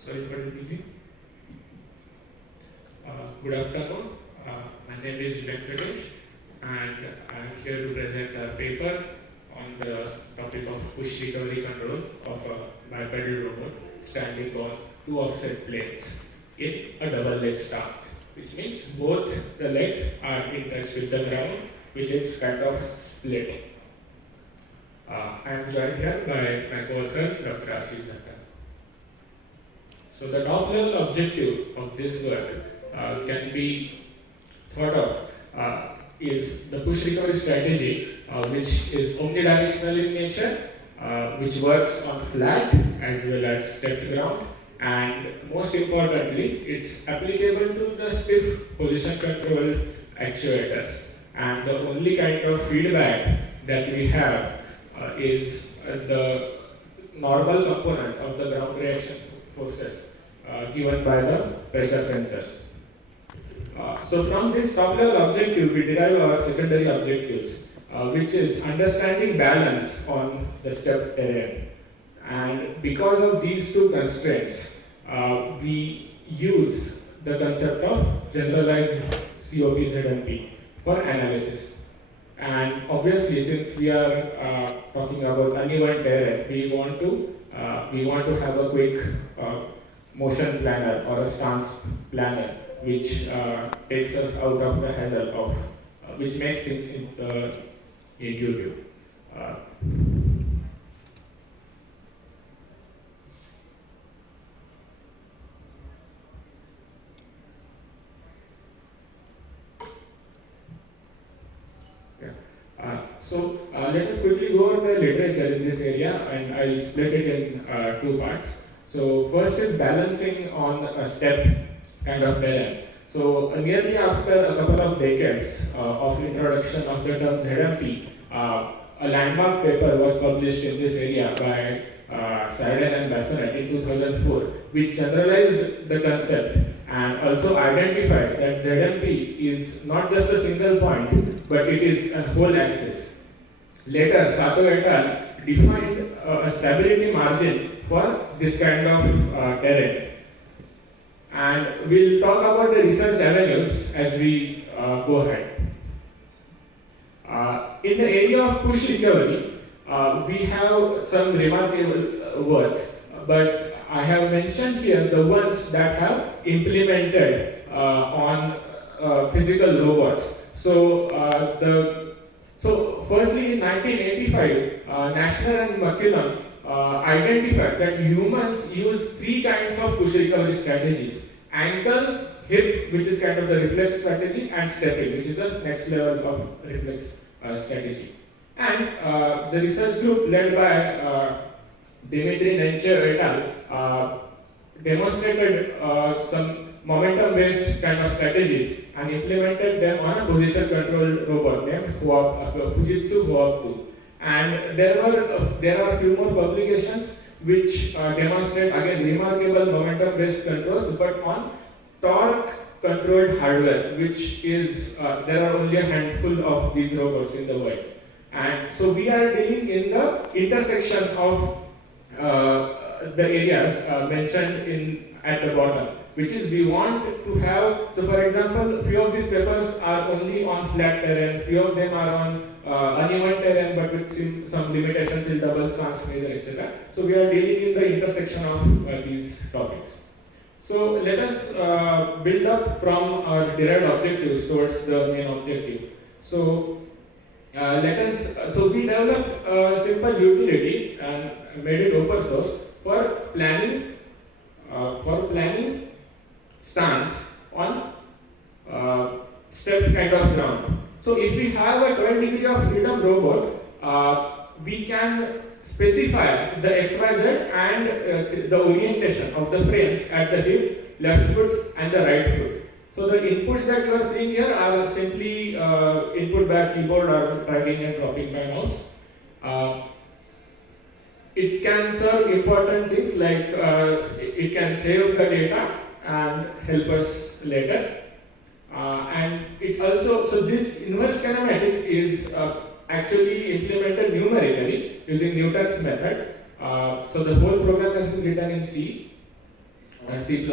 Sorry for repeating. Good afternoon. My name is Venkatesh, and I am here to present a paper on the topic of push recovery control of a bipedal robot standing on two offset planes in a double leg stance, which means both the legs are in touch with the ground, which is kind of split. I am joined here by my co-author, Dr. Ashish Dhaka. So the top level objective of this work can be thought of is the push recovery strategy, which is omnidirectional in nature, which works on flat as well as stepped ground, and most importantly, it's applicable to the stiff position control actuators. And the only kind of feedback that we have is the normal component of the ground reaction forces given by the pressure sensors. So from this top level objective, we derive our secondary objectives, which is understanding balance on the step terrain. And because of these two constraints, we use the concept of generalized COP-ZMP for analysis. And obviously, since we are talking about uneven terrain, we want to have a quick motion planner or a stance planner, which takes us out of the hassle of, which makes things intuitive. So let us quickly go over the literature in this area, and I'll split it in two parts. So first is balancing on a step kind of terrain. So nearly after a couple of decades of introduction of the term ZMP, a landmark paper was published in this area by Sarden and Bassonette in 2004, which generalized the concept and also identified that ZMP is not just a single point, but it is a whole axis. Later, Sato et al. Defined a stability margin for this kind of terrain. And we'll talk about the research avenues as we go ahead. In the area of push recovery, we have some remarkable works, but I have mentioned here the ones that have implemented on physical robots. So firstly, in 1985, National and McKillop identified that humans use three kinds of push recovery strategies: ankle, hip, which is kind of the reflex strategy, and stepping, which is the next level of reflex strategy. And the research group led by Dimitri Nenche et al. Demonstrated some momentum-based kind of strategies and implemented them on a position-controlled robot named Fujitsu Huaku. And there are a few more publications which demonstrate again remarkable momentum-based controls, but on torque-controlled hardware, which is there are only a handful of these robots in the world. And so we are dealing in the intersection of the areas mentioned at the bottom, which is we want to have, so for example, few of these papers are only on flat terrain, few of them are on uneven terrain but with some limitations in double stance measure, etc. So we are dealing in the intersection of these topics. So let us build up from our derived objectives towards the main objective. So we developed a simple utility and made it open source for planning stance on stepped kind of ground. So if we have a 12 degree of freedom robot, we can specify the XYZ and the orientation of the frames at the hip, left foot and the right foot. So the inputs that you are seeing here are simply input by keyboard or dragging and dropping by mouse. It can serve important things like it can save the data and help us later. And it also, so this inverse kinematics is actually implemented numerically using Newton's method. So the whole program has been written in C. C++,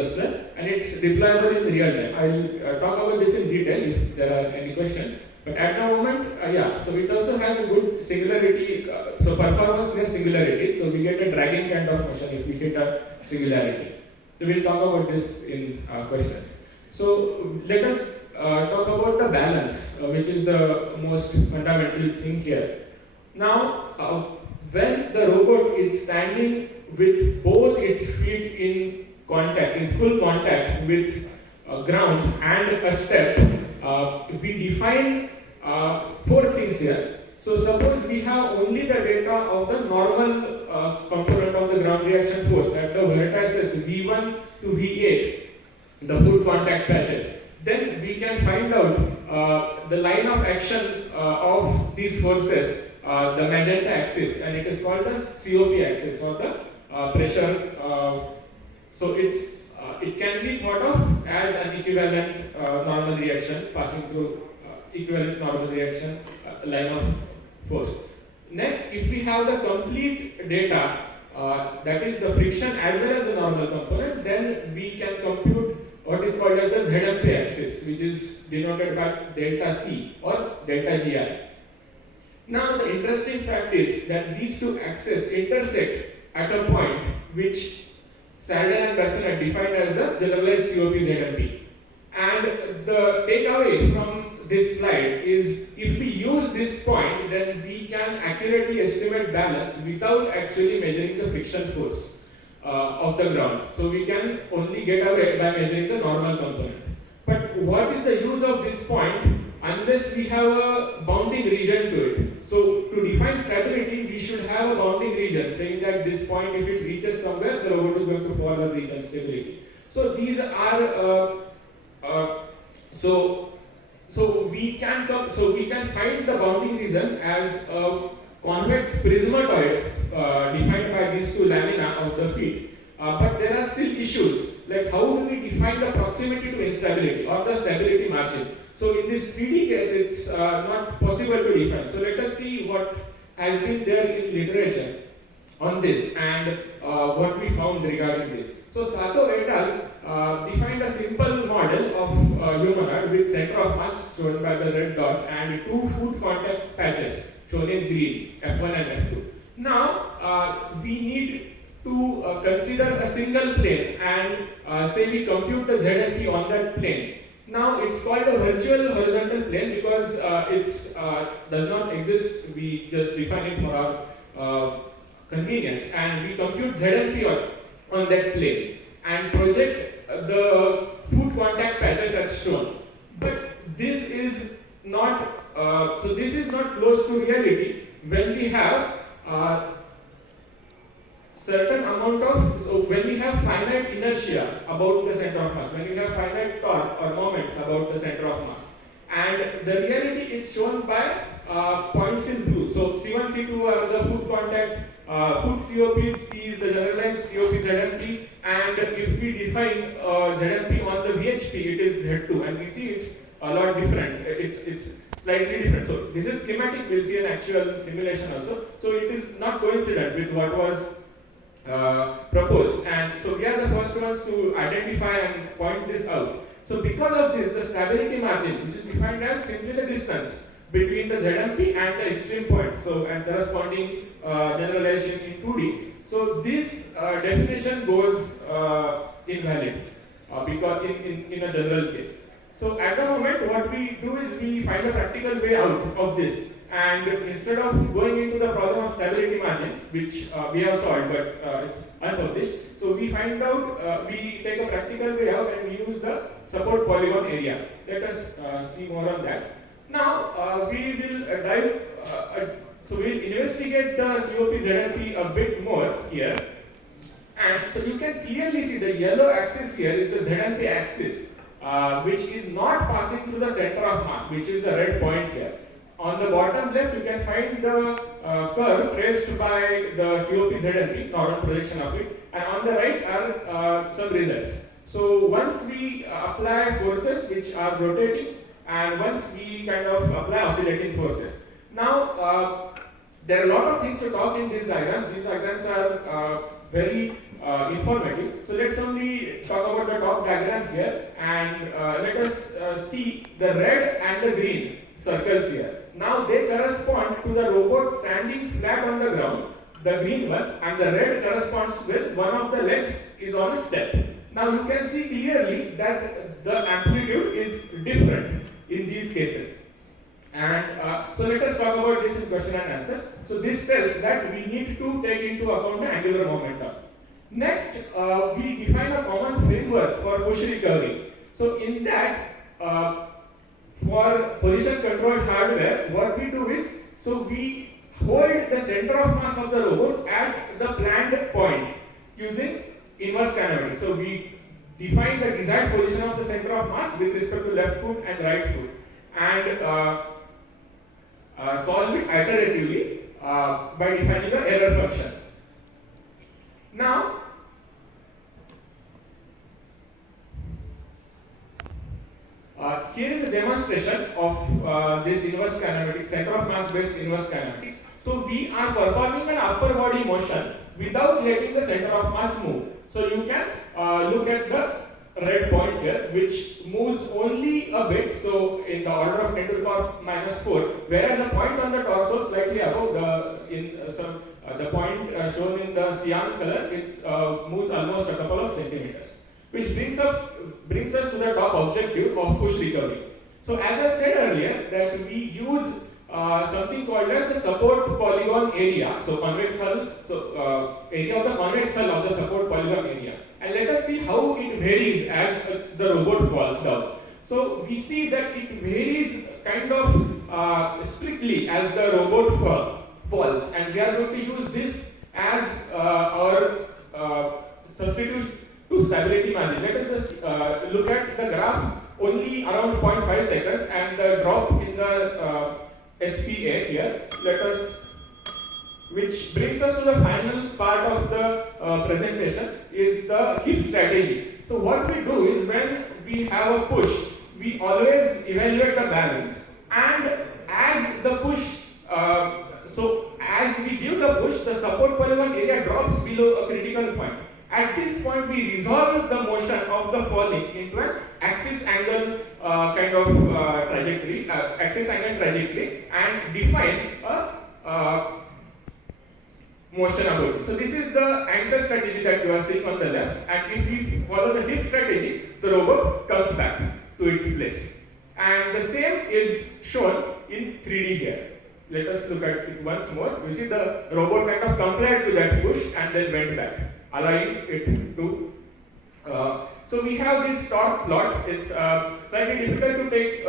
and it's deployable in real time. I'll talk about this in detail if there are any questions. But at the moment, so it also has a good singularity, so performance near singularity, so we get a dragging kind of motion if we hit a singularity. So we'll talk about this in questions. So let us talk about the balance, which is the most fundamental thing here. Now, when the robot is standing with both its feet in contact, in full contact with ground and a step, we define four things here. So suppose we have only the data of the normal component of the ground reaction force at the vertices V1 to V8, the full contact patches. Then we can find out the line of action of these forces, the magenta axis, and it is called the COP axis, or the pressure. So it can be thought of as an equivalent normal reaction passing through equivalent normal reaction line of force. Next, if we have the complete data, that is the friction as well as the normal component, then we can compute what is called as the ZMP axis, which is denoted by delta C or delta GI. Now the interesting fact is that these two axes intersect at a point which Sardin and Basson had defined as the generalized COP ZMP. And the takeaway from this slide is if we use this point, then we can accurately estimate balance without actually measuring the friction force of the ground. So we can only get away by measuring the normal component. But what is the use of this point unless we have a bounding region to it? So to define stability, we should have a bounding region saying that this point, if it reaches somewhere, the robot is going to fall and reach stability. So these are so we can find the bounding region as a convex prismatoid defined by these two lamina of the feet. But there are still issues, like how do we define the proximity to instability or the stability margin? So in this 3D case, it's not possible to define. So let us see what has been there in literature on this and what we found regarding this. So Sato et al. Defined a simple model of humanoid with center of mass shown by the red dot and two foot contact patches shown in green, F1 and F2. Now we need to consider a single plane and say we compute the ZMP on that plane. Now it's called a virtual horizontal plane because it does not exist. We just define it for our convenience, and we compute ZMP on that plane and project the foot contact patches as shown. But this is not this is not close to reality when we have certain amount of, so when we have finite inertia about the center of mass, when we have finite torque or moments about the center of mass, and the reality is shown by points in blue. So C1, C2 are the foot contact, foot COP, C is the generalized COP ZMP, and if we define ZMP on the VHP, it is Z2, and we see it's a lot different. It's slightly different. So this is schematic. We'll see an actual simulation also. So it is not coincident with what was proposed, and so we are the first ones to identify and point this out. So because of this, the stability margin, which is defined as simply the distance between the ZMP and the extreme point, so and corresponding generalization in 2D. So this definition goes invalid because in a general case. So at the moment, what we do is we find a practical way out of this. And instead of going into the problem of stability margin, which we have solved but it's unpublished, so we find out, we take a practical way out and we use the support polygon area. Let us see more on that. Now we will dive, so we'll investigate the COP ZMP a bit more here. And so you can clearly see the yellow axis here is the ZMP axis, which is not passing through the center of mass, which is the red point here. On the bottom left, you can find the curve traced by the COP ZMP, normal projection of it, and on the right are some results. So once we apply forces which are rotating, and once we kind of apply oscillating forces. Now, there are a lot of things to talk in this diagram. These diagrams are very informative. So let's only the top diagram here, and let us see the red and the green circles here. Now they correspond to the robot standing flat on the ground, the green one, and the red corresponds with one of the legs is on a step. Now you can see clearly that the amplitude is different in these cases. And so let us talk about this in question and answers. So this tells that we need to take into account the angular momentum. Next, we define a common framework for push recovery. So in that, for position controlled hardware, what we do is, so we hold the center of mass of the robot at the planned point using inverse kinematics. So we define the desired position of the center of mass with respect to left foot and right foot, and solve it iteratively by defining the error function. Now, here is a demonstration of this inverse kinematics, center of mass based inverse kinematics. So we are performing an upper body motion without letting the center of mass move. So you can look at the red point here, which moves only a bit, so in the order of 10 to the power minus 4, whereas the point on the torso slightly above the point shown in the cyan color, it moves almost a couple of centimeters, which brings us to the top objective of push recovery. So as I said earlier, that we use something called as the support polygon area, so convex hull, so area of the convex hull of the support polygon area. And let us see how it varies as the robot falls down. So we see that it varies kind of strictly as the robot falls, and we are going to use this as our substitute to stability margin. Let us just look at the graph only around 0.5 seconds and the drop in the SPA here. Which brings us to the final part of the presentation, is the hip strategy. So what we do is, when we have a push, we always evaluate the balance, and as the push, so as we give the push, the support polygon area drops below a critical point. At this point, we resolve the motion of the falling into an axis angle kind of trajectory, and define a motion about it. So this is the angle strategy that you are seeing on the left, and if we follow the hip strategy, the robot comes back to its place. And the same is shown in 3D here. Let us look at it once more. You see the robot kind of complied to that push and then went back, allowing it to. So we have these torque plots. It's slightly difficult to take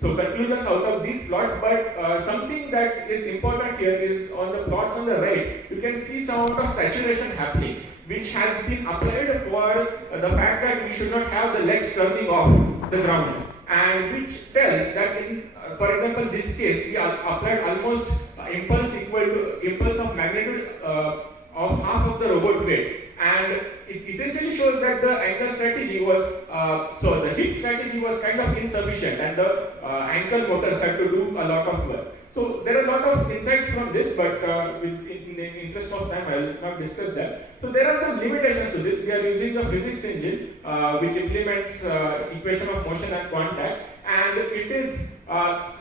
conclusions out of these plots, but something that is important here is on the plots on the right, you can see some amount of saturation happening, which has been applied for the fact that we should not have the legs turning off the ground, and which tells that in, for example, this case, we applied almost impulse of magnitude of half of the robot weight. And it essentially shows that the angle strategy was, so the hip strategy was kind of insufficient, and the ankle motors had to do a lot of work. So there are a lot of insights from this, but in the interest of time, I will not discuss that. So there are some limitations to this. We are using the physics engine, which implements equation of motion and contact, and it is,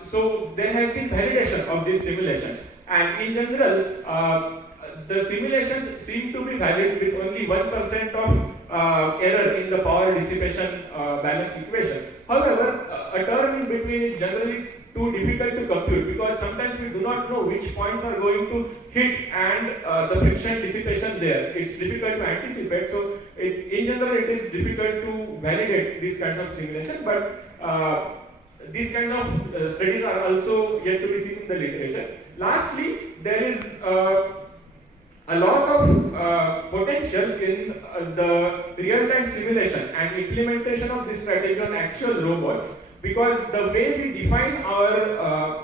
so there has been validation of these simulations. And in general, the simulations seem to be valid with only 1% of error in the power dissipation balance equation. However, a term in between is generally too difficult to compute, because sometimes we do not know which points are going to hit and the friction dissipation there. It's difficult to anticipate. So in general, it is difficult to validate these kinds of simulation, but these kinds of studies are also yet to be seen in the literature. Lastly, there is a lot of potential in the real-time simulation and implementation of this strategy on actual robots, because the way we define our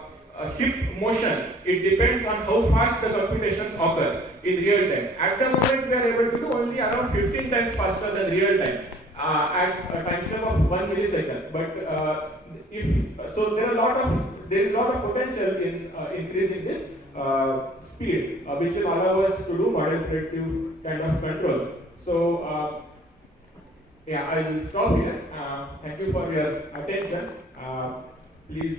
hip motion, it depends on how fast the computations occur in real time. At the moment, we are able to do only around 15 times faster than real time at a time scale of 1 millisecond. But so there is a lot of potential in increasing this speed, which will allow us to do model predictive kind of control. So Yeah, I will stop here. Thank you for your attention. Please